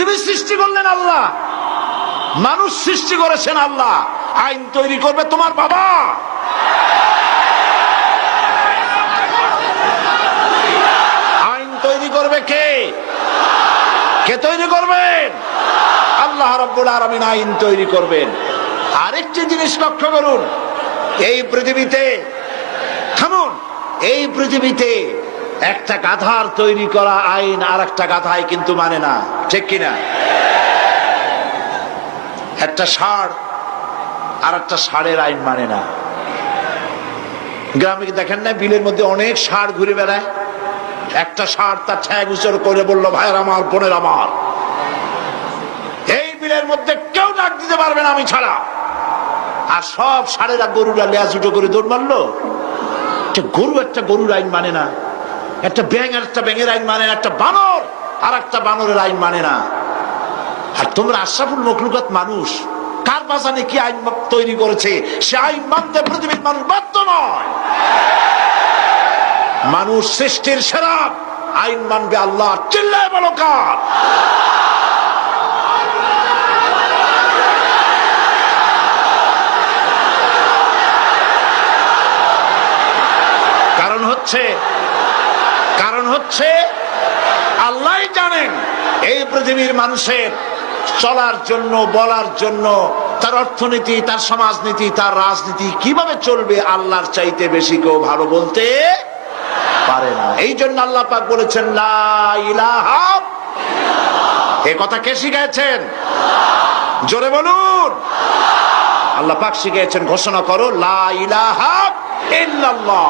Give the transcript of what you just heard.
পৃথিবী সৃষ্টি করলেন আল্লাহ, মানুষ সৃষ্টি করেছেন আল্লাহ। আইন তৈরি করবে তোমার বাবা। আইন তৈরি করবে কে? কে তৈরি করবেন? আল্লাহ রাব্বুল আলামিন আইন তৈরি করবেন। আরেকটি জিনিস লক্ষ্য করুন, এই পৃথিবীতে, থামুন, এই পৃথিবীতে একটা গাধার তৈরি করা আইন আর একটা গাধাই কিন্তু মানে না, ঠিক কিনা? একটা ষাঁড় আর একটা ষাঁড়ের আইন মানে না। গ্রামে দেখেন না, বিলের মধ্যে অনেক ষাঁড় ঘুরে বেড়ায়। একটা ষাঁড় তার ঠ্যাং উঁচু করে বলল, ভাইয়ের আমার, বোনের আমার, এই বিলের মধ্যে কেউ ডাক দিতে পারবে না আমি ছাড়া। আর সব ষাঁড়েরা গরুরা লেজ উঁচু করে দৌড় মারলো। গরু একটা গরুর আইন মানে না, একটা ব্যাঙ আর একটা ব্যাঙের আইন মানে না, একটা বানর আর একটা বানরের আইন মানে না। আর তোমরা আশরাফুল মখলুকাত মানুষ, কার বাজানে কি আইন তৈরি করেছে সে আইন মানতে পৃথিবীর মানুষ বাধ্য নয়। মানুষ সৃষ্টির সেরা, আইন মানবে আল্লাহ। চিল্লায় বলো কার? কারণ হচ্ছে আল্লাহই জানেন এই পৃথিবীর মানুষের চলার জন্য, বলার জন্য, তার অর্থনীতি, তার সমাজনীতি, তার রাজনীতি কিভাবে চলবে আল্লাহর চাইতে বেশি কেউ ভালো বলতে পারে না। এই জন্য আল্লাহ পাক বলেছেন লা ইলাহা ইল্লাল্লাহ। এই কথা কে শিখাচ্ছেন? জোরে বলুন। আল্লাহ পাক শিখিয়েছেন, ঘোষণা করো লা ইলাহা ইল্লাল্লাহ।